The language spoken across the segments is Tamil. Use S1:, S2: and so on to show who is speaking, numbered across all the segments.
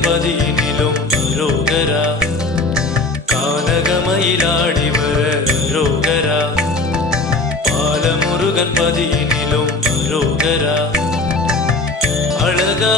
S1: பதியினிலும் ரோகரா கானகமயிலாடி வர ரோகரா பாலமுருகன் பதியினிலும் ரோகரா அழகா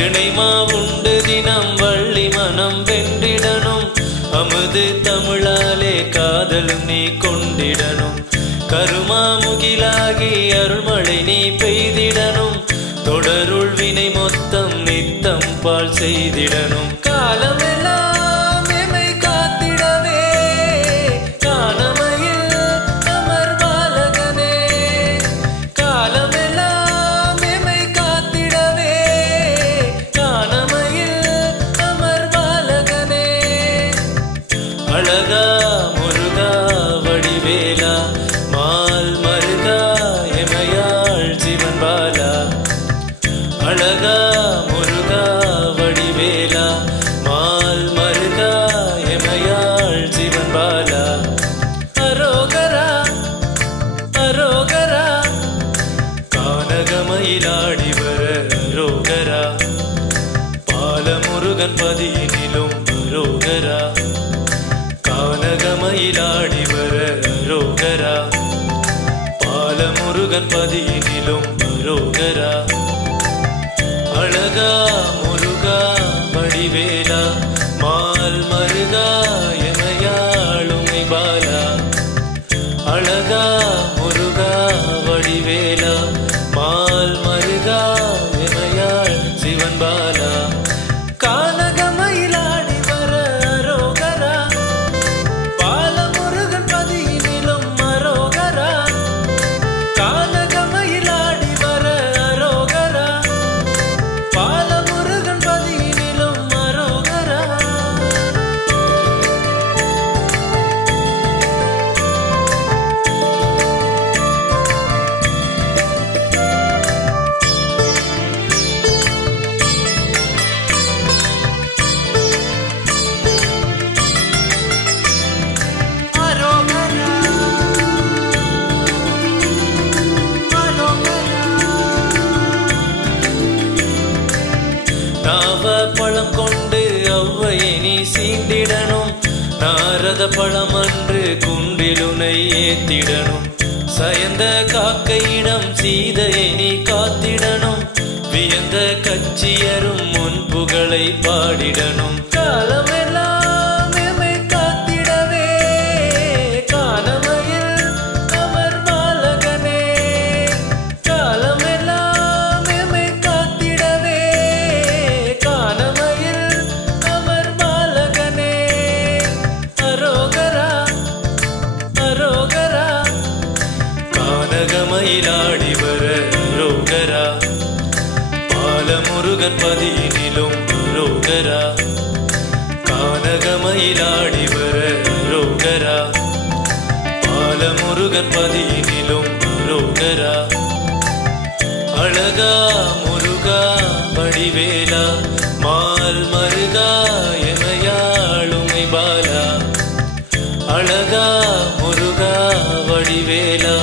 S1: திணைமா உண்டு தினம் வள்ளி மனம் வென்றிடனும் அமுது தமிழாலே காதலும் நீ கொண்டிடனும் கருமா முகிலாகி அருள்மழை நீ பெய்திடனும் தொடருள் வினை மொத்தம் நித்தம் பால் செய்திடனும் பாலமுருகன் பதியினிலும் அரோகரா நாவ பழம் கொண்டு அவ்வையை நீ சீண்டிடணும். நாரத பழம் அன்று குண்டிலுனை ஏத்திடணும். சயந்த காக்கையிடம் சீதையை நீ காத்திடணும். வியந்த கட்சியரும் முன் புகழை பாடிடணும். கால முருகன் பதியினிலும் ரோகரா. கானகமயிலாடி வர ரோகரா. பால முருகன் பதியினிலும் ரோகரா. அழகா முருகா வடிவேலா மால் மருகா எமையாளுமை பாலா. அழகா முருகா வடிவேலா